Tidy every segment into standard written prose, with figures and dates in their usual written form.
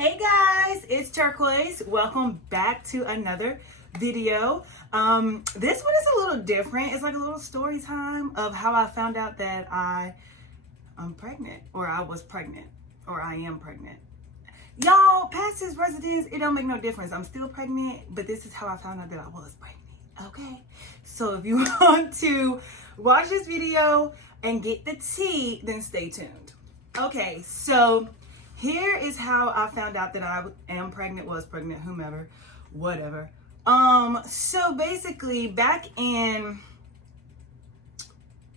Hey guys, it's Turquoise. Welcome back to another video. This one is a little different. It's like a little story time of how I found out that I'm pregnant, or I was pregnant, or I am pregnant. Y'all, past his residence, it don't make no difference. I'm still pregnant, but this is how I found out that I was pregnant, okay? So if you want to watch this video and get the tea, then stay tuned. Okay, so here is how I found out that I am pregnant, was pregnant, whomever, whatever. So basically back in,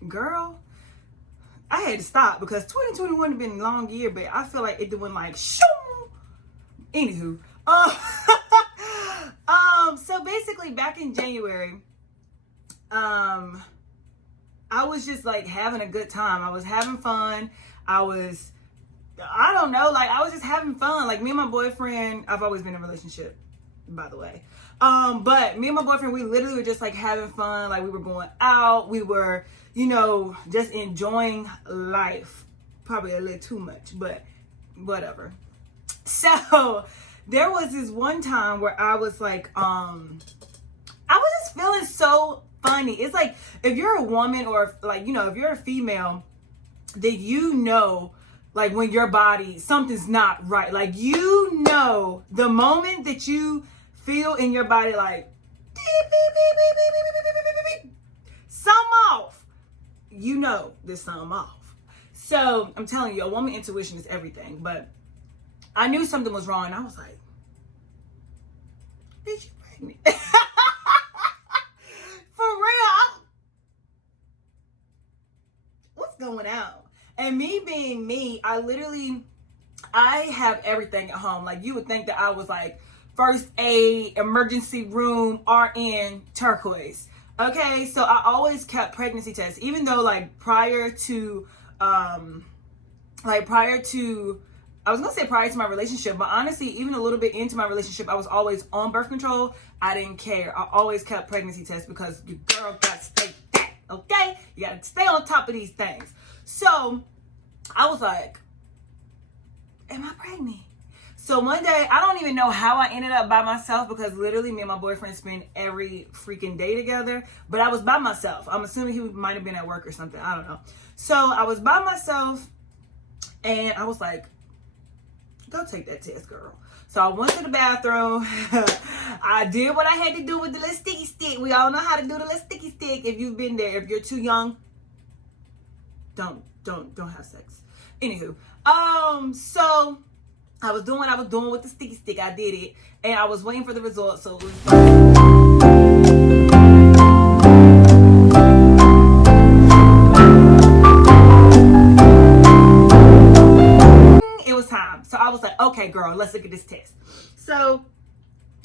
girl, I had to stop because 2021 had been a long year, but I feel like it went like shoo. Anywho, so basically back in January, I was just like having a good time. I was having fun. I don't know, like I was just having fun. Like me and my boyfriend, I've always been in a relationship, by the way. But me and my boyfriend, we literally were just like having fun. Like we were going out, we were, just enjoying life. Probably a little too much, but whatever. So there was this one time where I was like, I was just feeling so funny. It's like if you're a woman or like, if you're a female, then like when your body, something's not right. Like the moment that you feel in your body like beep, beep, beep, beep, beep, beep, beep, beep, beep, beep, something off, there's something off. So I'm telling you, a woman intuition is everything. But I knew something was wrong and I was like, bitch, you pregnant. For real. What's going on? And me being me, I have everything at home. Like you would think that I was like first aid, emergency room, RN, Turquoise. Okay, so I always kept pregnancy tests, even though prior to I was gonna say prior to my relationship, but honestly, even a little bit into my relationship, I was always on birth control. I didn't care. I always kept pregnancy tests because your girl got to stay fat, okay? You gotta stay on top of these things. So I was like, am I pregnant? So one day, I don't even know how I ended up by myself because literally me and my boyfriend spend every freaking day together, but I was by myself. I'm assuming he might have been at work or something. I don't know. So I was by myself and I was like, go take that test, girl. So I went to the bathroom. I did what I had to do with the little sticky stick. We all know how to do the little sticky stick. If you've been there, if you're too young, don't have sex. Anywho, so I was doing what I was doing with the sticky stick. I did it, and I was waiting for the results. So it was time. So I was like, okay, girl, let's look at this test. So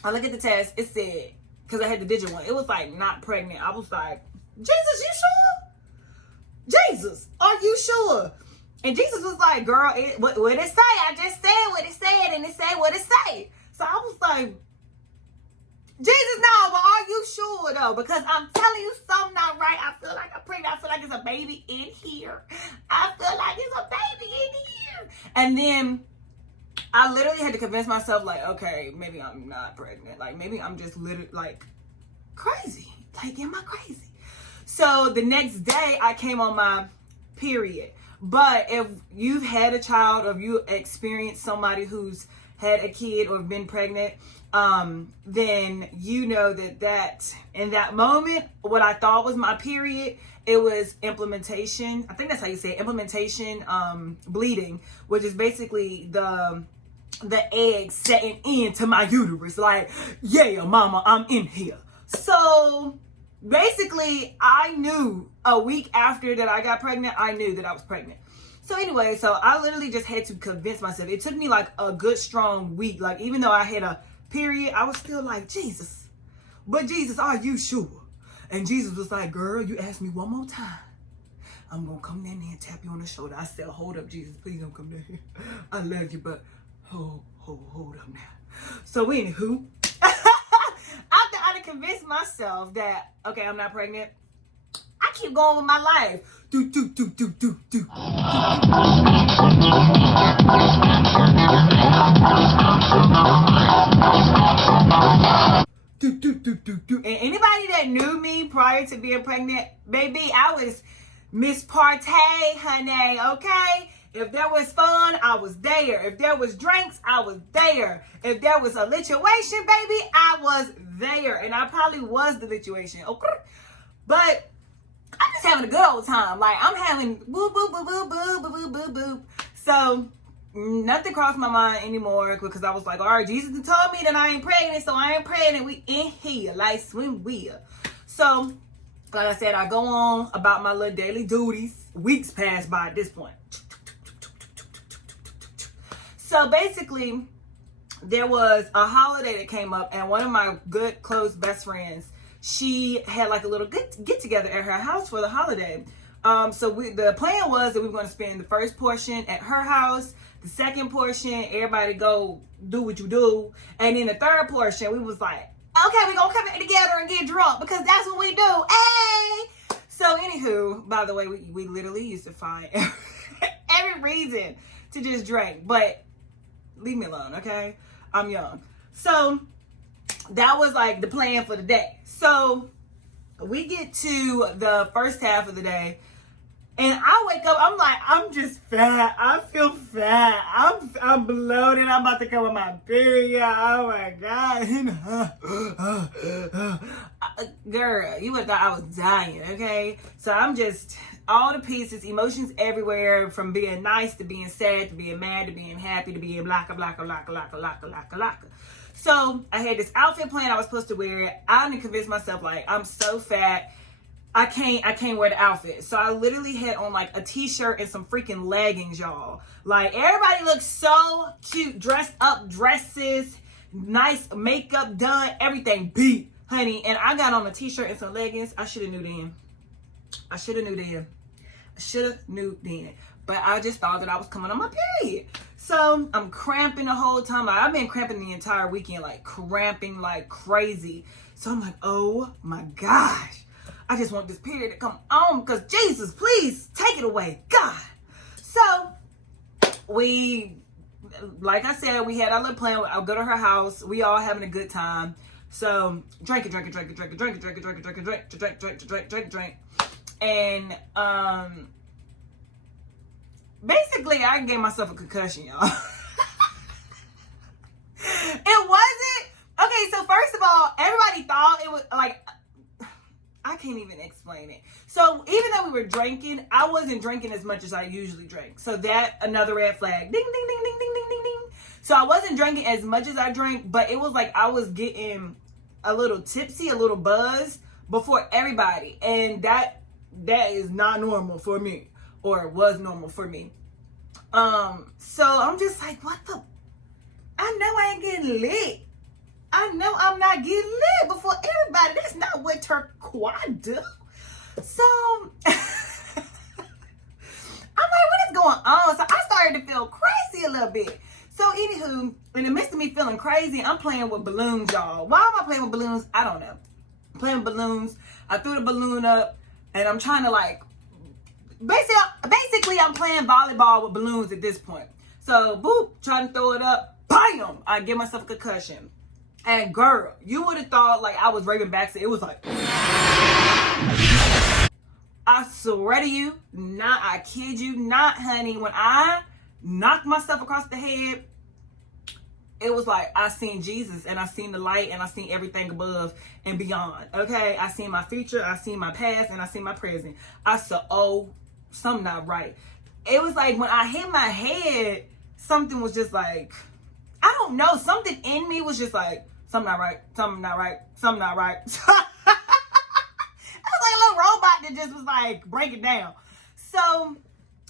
I look at the test. It said, because I had the digit one, it was like not pregnant. I was like, Jesus, you sure? Jesus, are you sure? And Jesus was like, girl, what it say? I just said what it said, and it said what it say. So I was like, Jesus, no, but are you sure though? Because I'm telling you something not right. I feel like I'm pregnant. I feel like it's a baby in here. I feel like it's a baby in here. And then I literally had to convince myself, like, okay, maybe I'm not pregnant. Like, maybe I'm just literally like crazy. Like, am I crazy? So the next day I came on my period. But if you've had a child or if you experienced somebody who's had a kid or been pregnant, then you know that in that moment, what I thought was my period, it was implementation. I think that's how you say it, implementation, bleeding, which is basically the egg setting into my uterus. Like, yeah, mama, I'm in here. So basically, I knew a week after that I got pregnant, I knew that I was pregnant. So anyway, so I literally just had to convince myself. It took me like a good strong week. Like even though I had a period, I was still like, Jesus, but Jesus, are you sure? And Jesus was like, girl, you asked me one more time, I'm going to come down there and tap you on the shoulder. I said, hold up, Jesus, please don't come down here. I love you, but hold up now. So anywho, after I convinced myself that, okay, I'm not pregnant, I keep going with my life. Do. And anybody that knew me prior to being pregnant, baby, I was Miss Partay, honey, okay? If there was fun, I was there. If there was drinks, I was there. If there was a lituation, baby, I was there. And I probably was the lituation, okay? But I'm just having a good old time. Like, I'm having boop, boop, boop, boop, boop, boop, boop, boop. So, nothing crossed my mind anymore because I was like, all right, Jesus told me that I ain't pregnant, so I ain't pregnant. We in here like swim wheel. So, like I said, I go on about my little daily duties. Weeks pass by at this point. So basically, there was a holiday that came up, and one of my good, close best friends, she had like a little get together at her house for the holiday. So the plan was that we were going to spend the first portion at her house, the second portion, everybody go do what you do, and then the third portion, we was like, okay, we're going to come together and get drunk because that's what we do. Hey! So anywho, by the way, we literally used to find every reason to just drink, but leave me alone, okay? I'm young. So that was like the plan for the day. So we get to the first half of the day, and I wake up, I'm like, I'm just fat. I feel fat. I'm bloated. I'm about to come with my period. Oh my God. Girl, you would have thought I was dying, okay? So I'm just all the pieces, emotions everywhere, from being nice to being sad to being mad to being happy to being blacka. So I had this outfit plan I was supposed to wear. I didn't convince myself, like, I'm so fat, I can't wear the outfit. So I literally had on like a t-shirt and some freaking leggings, y'all. Like, everybody looks so cute, dressed up, dresses, nice makeup done, everything beat, honey. And I got on a t-shirt and some leggings. I should have knew then. But I just thought that I was coming on my period. So I'm cramping the whole time. Like, I've been cramping the entire weekend, like cramping like crazy. So I'm like, oh my gosh, I just want this period to come on because Jesus, please take it away, God. So we, like I said, we had our little plan. I'll go to her house. We all having a good time. So drink. And basically, I gave myself a concussion, y'all. It wasn't. Okay, so first of all, everybody thought it was like, I can't even explain it. So even though we were drinking, I wasn't drinking as much as I usually drink. So that, another red flag. Ding, ding, ding, ding, ding, ding, ding, ding. So I wasn't drinking as much as I drank, but it was like I was getting a little tipsy, a little buzz before everybody. And that is not normal for me, or was normal for me. So I'm just like, what the? I know I ain't getting lit. I know I'm not getting lit before everybody. That's not what Turquoise do. So I'm like, what is going on? So I started to feel crazy a little bit. So anywho, in the midst of me feeling crazy, I'm playing with balloons, y'all. Why am I playing with balloons? I don't know. I'm playing with balloons. I threw the balloon up, and I'm trying to like, basically I'm playing volleyball with balloons at this point. So boop, trying to throw it up, bam! I give myself a concussion. And girl, you would have thought like I was Raven Baxter. It was like, I swear to you, not, I kid you not, honey. When I knocked myself across the head, it was like I seen Jesus, and I seen the light, and I seen everything above and beyond. Okay, I seen my future, I seen my past, and I seen my present. I said, oh, something not right. It was like when I hit my head, something was just like, I don't know, something in me was just like, something not right, something not right, something not right. I was like a little robot that just was like, break it down. So,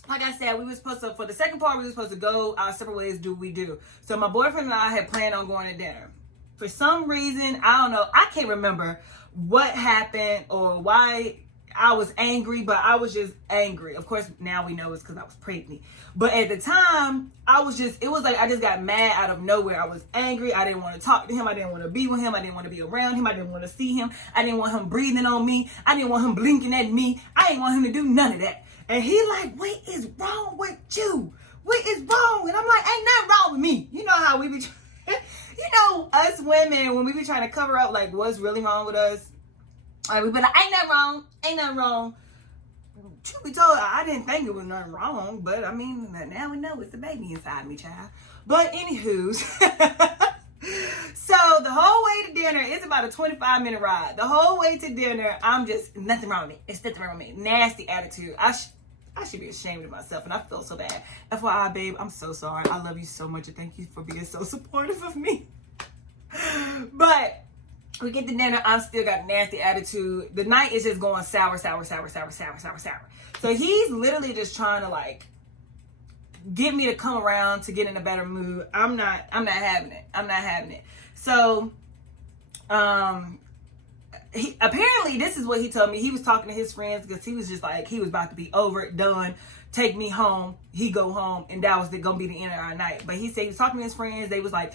like I said, we were supposed to, for the second part, we were supposed to go our separate ways, do we do. So my boyfriend and I had planned on going to dinner. For some reason, I don't know, I can't remember what happened or why I was angry, but I was just angry. Of course, now we know it's because I was pregnant. But at the time, I was just, it was like I just got mad out of nowhere. I was angry. I didn't want to talk to him. I didn't want to be with him. I didn't want to be around him. I didn't want to see him. I didn't want him breathing on me. I didn't want him blinking at me. I didn't want him to do none of that. And he like, what is wrong with you? What is wrong? And I'm like, ain't nothing wrong with me. You know how we be, you know, us women, when we be trying to cover up like what's really wrong with us. Like, we be like, ain't nothing wrong. Ain't nothing wrong. Truth be told, I didn't think it was nothing wrong. But I mean, now we know it's the baby inside me, child. But anywho, so the whole way to dinner, it's about a 25-minute ride. The whole way to dinner, I'm just, nothing wrong with me. It's nothing wrong with me. Nasty attitude. I should be ashamed of myself, and I feel so bad. FYI, babe, I'm so sorry. I love you so much, and thank you for being so supportive of me. But we get to dinner, I'm still got a nasty attitude. The night is just going sour. So he's literally just trying to like get me to come around to get in a better mood. I'm not having it. So he apparently, this is what he told me. He was talking to his friends because he was just like, he was about to be over it, done. Take me home. He go home, and that was gonna be the end of our night. But he said he was talking to his friends. They was like,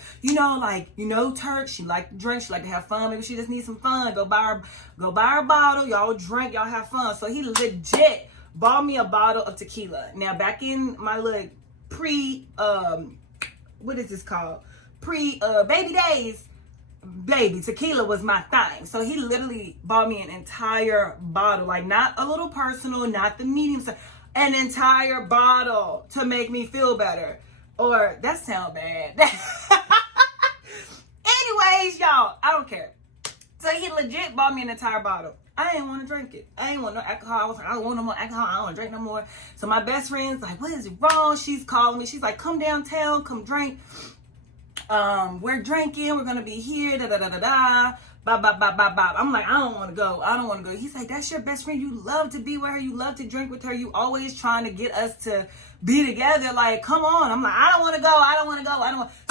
Turk, she like to drink, she like to have fun. Maybe she just needs some fun. Go buy her a bottle. Y'all drink, y'all have fun. So he legit bought me a bottle of tequila. Now back in my little what is this called? Baby days. Baby, tequila was my thing. So he literally bought me an entire bottle, like not a little personal, not the medium size, an entire bottle to make me feel better. Or that sound bad. Anyways, y'all, I don't care. So he legit bought me an entire bottle. I didn't want to drink it. I didn't want no alcohol. I was like, I don't want no more alcohol. I don't want to drink no more. So my best friend's like, what is wrong? She's calling me. She's like, come downtown, come drink. We're drinking. We're gonna be here. Da da da da da. Bop bop bop bop bop. I'm like, I don't want to go. He's like, that's your best friend. You love to be with her. You love to drink with her. You always trying to get us to be together. Like, come on. I'm like, I don't want to go.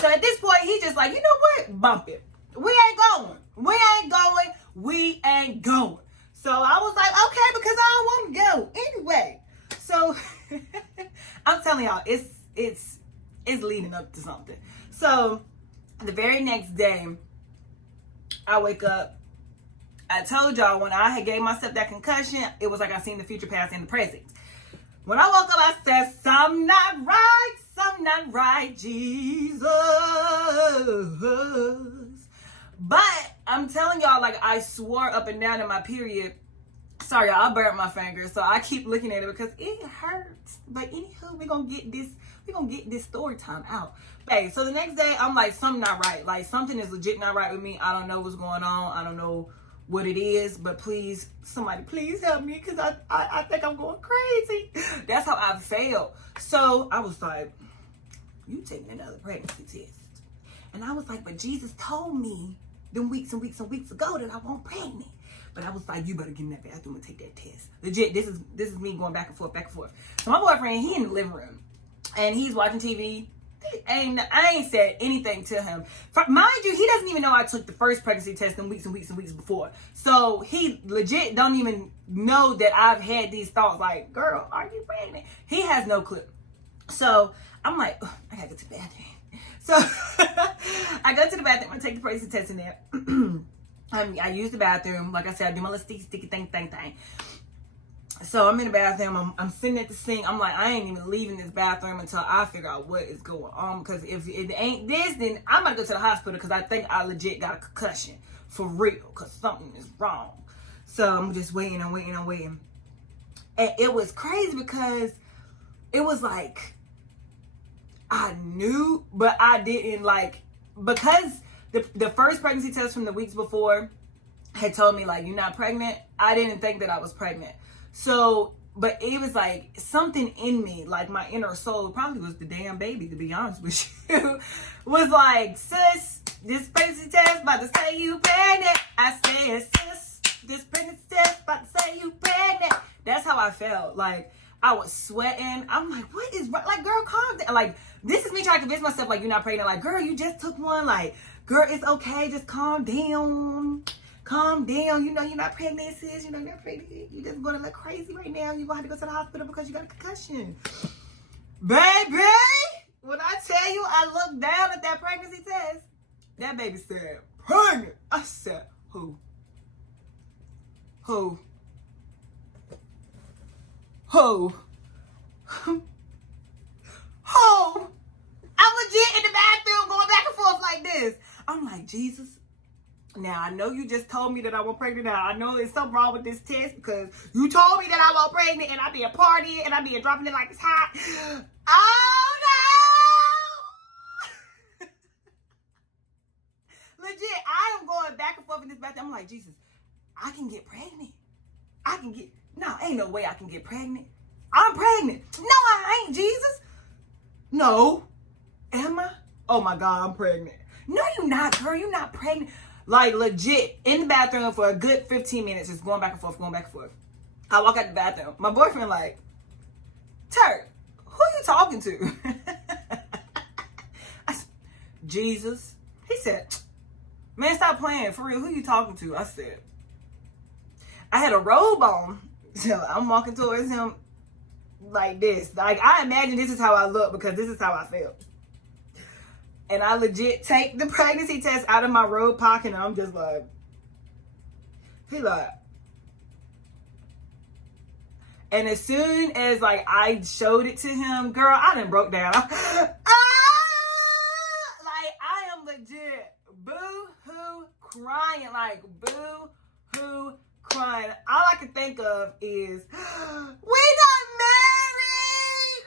So at this point, he just like, you know what? Bump it. We ain't going. So I was like, okay, because I don't want to go anyway. So I'm telling y'all, it's leading up to something. So the very next day, I wake up. I told y'all when I had gave myself that concussion, it was like I seen the future, past, and the present. When I woke up, I said, something not right, Jesus. But I'm telling y'all, like, I swore up and down in my period. Sorry, y'all, I burnt my finger, so I keep looking at it because it hurts. But anywho, we're gonna get this story time out. Hey, so the next day, I'm like, something not right. Like, something is legit not right with me. I don't know what's going on. I don't know what it is, but please, somebody please help me, because I think I'm going crazy. That's how I felt. So I was like, you taking another pregnancy test. And I was like, but Jesus told me them weeks and weeks and weeks ago that I wasn't pregnant. But I was like, you better get in that bathroom and take that test. Legit, this is me going back and forth. So my boyfriend, he in the living room, and he's watching TV. I ain't said anything to him. Mind you, he doesn't even know I took the first pregnancy test in weeks and weeks and weeks before. So he legit don't even know that I've had these thoughts like, girl, are you pregnant? He has no clue. So I'm like, I gotta go to the bathroom. So I go to the bathroom, I take the pregnancy test in there. I use the bathroom. Like I said, I do my little sticky thing. So I'm in the bathroom. I'm sitting at the sink. I'm like, I ain't even leaving this bathroom until I figure out what is going on. Because if it ain't this, then I'm going to go to the hospital, because I think I legit got a concussion. For real. Because something is wrong. So I'm just waiting. And it was crazy because it was like, I knew, but I didn't like, because the first pregnancy test from the weeks before had told me, like, you're not pregnant. I didn't think that I was pregnant. So, but it was like something in me, like my inner soul, probably was the damn baby, to be honest with you, was like, sis, this pregnancy test about to say you pregnant. I said, sis, this pregnancy test about to say you pregnant. That's how I felt. Like, I was sweating. I'm like, what is wrong? Like, girl, calm down. Like, this is me trying to convince myself, like, you're not pregnant. Like, girl, you just took one. Like, girl, it's okay. Just calm down. calm down. You know you're not pregnant, sis. You know you're not pregnant. You're just going to look crazy right now. You're going to have to go to the hospital because you got a concussion. Baby, when I tell you I looked down at that pregnancy test, that baby said, pregnant. I said, who? Who? Who? Who? I'm legit in the bathroom going back and forth like this. I'm like, Jesus. Now, I know you just told me that I was pregnant. Now, I know there's something wrong with this test because you told me that I was pregnant and I be a partying and I be dropping it like it's hot. Oh, no! Legit, I am going back and forth in this bathroom. I'm like, Jesus, I can get pregnant. No, ain't no way I can get pregnant. I'm pregnant. No, I ain't, Jesus. No. Am I? Oh, my God, I'm pregnant. No, you're not, girl. You're not pregnant. Like, legit, in the bathroom for a good 15 minutes, just going back and forth, going back and forth. I walk out the bathroom. My boyfriend like, Turk, who you talking to? I said, Jesus. He said, man, stop playing. For real, who you talking to? I said, I had a robe on. So I'm walking towards him like this. Like, I imagine this is how I look because this is how I feel. And I legit take the pregnancy test out of my robe pocket and I'm just like, he like. And as soon as like I showed it to him, girl, I done broke down. Like I am legit boo-hoo crying, like boo-hoo crying. All I can think of is, we got married.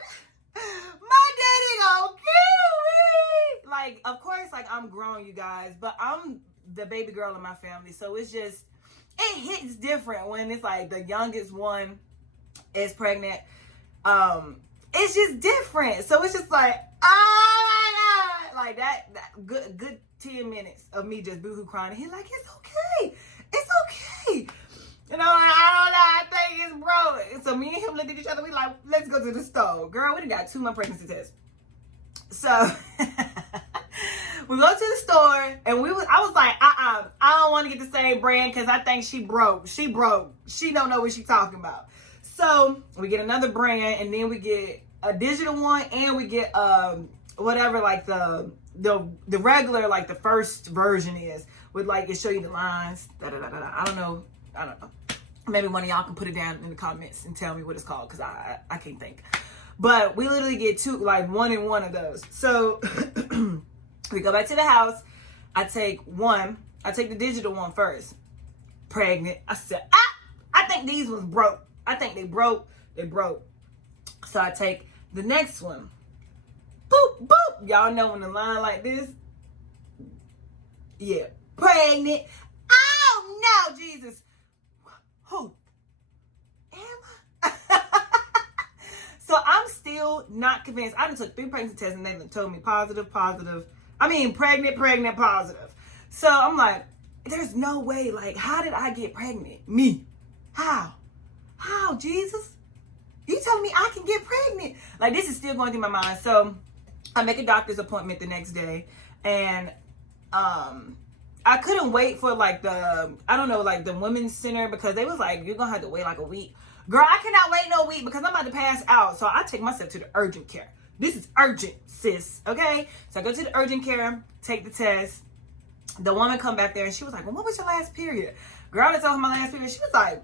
My daddy gonna kill me. Like, of course, like I'm grown, you guys, but I'm the baby girl in my family. So it's just, it hits different when it's like the youngest one is pregnant. It's just different. So it's just like, oh my God. Like that good 10 minutes of me just boohoo crying. He's like, it's okay. It's okay. You know, I don't know. I think it's broke. So me and him looked at each other. We like, let's go to the store. Girl, we done got 2 more pregnancy tests. So we go to the store and I was like, I don't want to get the same brand because I think she broke. She broke. She don't know what she's talking about. So we get another brand and then we get a digital one and we get whatever like the regular like the first version is with like it show you the lines. I don't know. Maybe one of y'all can put it down in the comments and tell me what it's called because I can't think. But we literally get 2, like 1 in 1 of those. So we go back to the house. I take the digital one first. Pregnant. I said, I think these ones broke. I think they broke. So I take the next one. Boop, boop. Y'all know when the line like this. Yeah. Pregnant. Oh, no, Jesus. Who? Am I? So I'm still not convinced. I done took 3 pregnancy tests and they told me positive. I mean, pregnant, positive. So I'm like, there's no way. Like, how did I get pregnant? Me. How, Jesus? You telling me I can get pregnant? Like, this is still going through my mind. So I make a doctor's appointment the next day. And I couldn't wait for like the women's center because they was like, you're going to have to wait like a week. Girl, I cannot wait no week because I'm about to pass out. So I take myself to the urgent care. This is urgent, sis. Okay? So I go to the urgent care, take the test. The woman come back there and she was like, well, what was your last period? Girl, I told her my last period. She was like,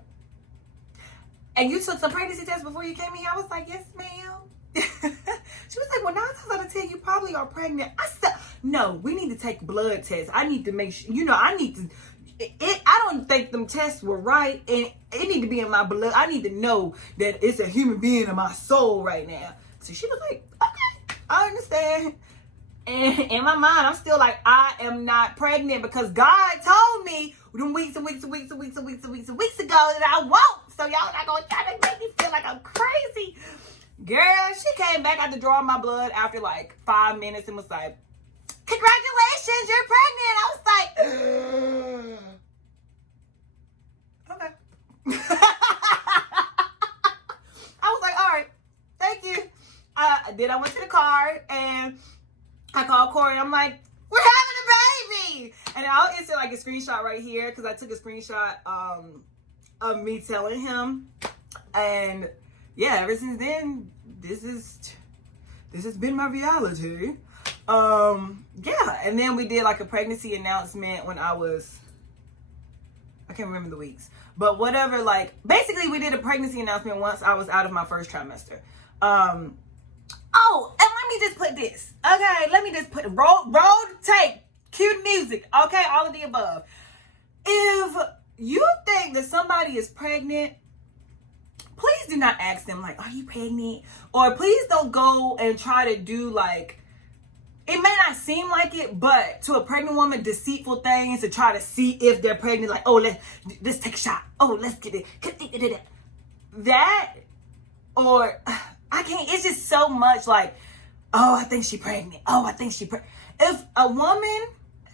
and you took some pregnancy tests before you came here? I was like, yes, ma'am. She was like, well, 9 times out of 10, you probably are pregnant. I said, no, we need to take blood tests. I need to make sure, I don't think them tests were right. And it need to be in my blood. I need to know that it's a human being in my soul right now. So she was like, okay, I understand. And in my mind, I'm still like, I am not pregnant because God told me them weeks ago that I won't. So y'all not going to try to make me feel like I'm crazy. Girl, she came back after drawing my blood after like 5 minutes and was like, congratulations, you're pregnant. I was like, okay. I was like, all right, thank you. Then I went to the car and I called Corey. I'm like, we're having a me. And I'll insert like a screenshot right here because I took a screenshot of me telling him. And yeah, ever since then, this has been my reality. Yeah, and then we did like a pregnancy announcement when I can't remember the weeks, but whatever, like basically we did a pregnancy announcement once I was out of my first trimester. Oh, and let me just put this, okay, let me just put roll tape, cue music, okay, all of the above. If you think that somebody is pregnant, please do not ask them like, are you pregnant? Or please don't go and try to do like, it may not seem like it, but to a pregnant woman, deceitful things to try to see if they're pregnant. Like, oh, let's take a shot. Oh, let's get it. That, or I can't, it's just so much like, oh, I think she's pregnant. Oh, I think she's pregnant. If a woman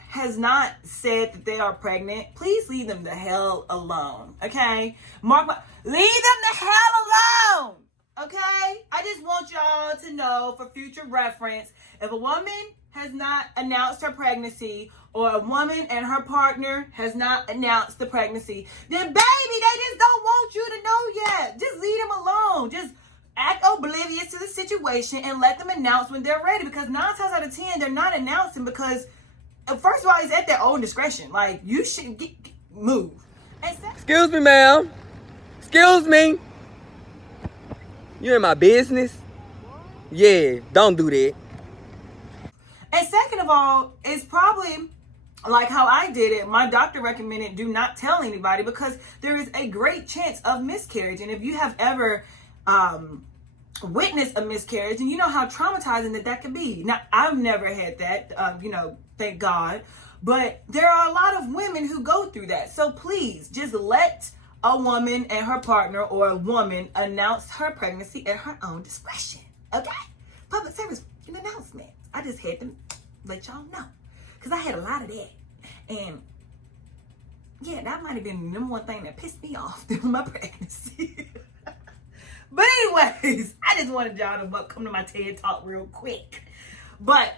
has not said that they are pregnant, please leave them the hell alone, okay? Leave them the hell alone, okay? I just want y'all to know for future reference, if a woman has not announced her pregnancy or a woman and her partner has not announced the pregnancy, then baby, they just don't want you to know yet. Just leave them alone. Just act oblivious to the situation and let them announce when they're ready, because 9 times out of 10, they're not announcing because, first of all, it's at their own discretion. Like, you should move. Excuse me, ma'am. Excuse me. You in my business? Yeah, don't do that. And second of all, it's probably like how I did it. My doctor recommended do not tell anybody because there is a great chance of miscarriage. And if you have ever witnessed a miscarriage, and you know how traumatizing that could be. Now, I've never had that, thank God. But there are a lot of women who go through that. So please just let a woman and her partner or a woman announce her pregnancy at her own discretion. Okay? Public service announcement. I just had to let y'all know. Because I had a lot of that. And yeah, that might have been the number one thing that pissed me off during my pregnancy. But anyways, I just wanted y'all to come to my TED Talk real quick. But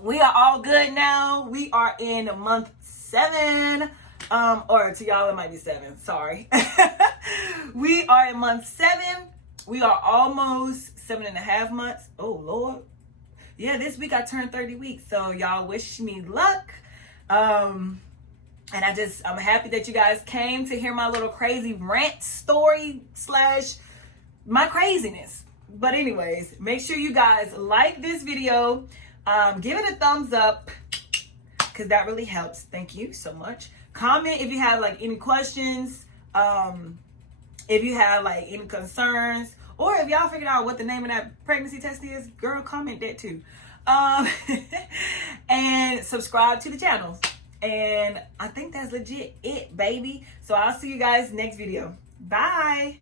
we are all good now. We are in month 7. Or to y'all, it might be 7. Sorry. We are in month 7. We are almost 7.5 months. Oh, Lord. Yeah, this week I turned 30 weeks. So y'all wish me luck. And I'm happy that you guys came to hear my little crazy rant story / my craziness. But anyways, make sure you guys like this video. Give it a thumbs up because that really helps. Thank you so much. Comment if you have like any questions, if you have like any concerns, or if y'all figured out what the name of that pregnancy test is, girl, comment that too. And subscribe to the channel. And I think that's legit it, baby. So I'll see you guys next video. Bye.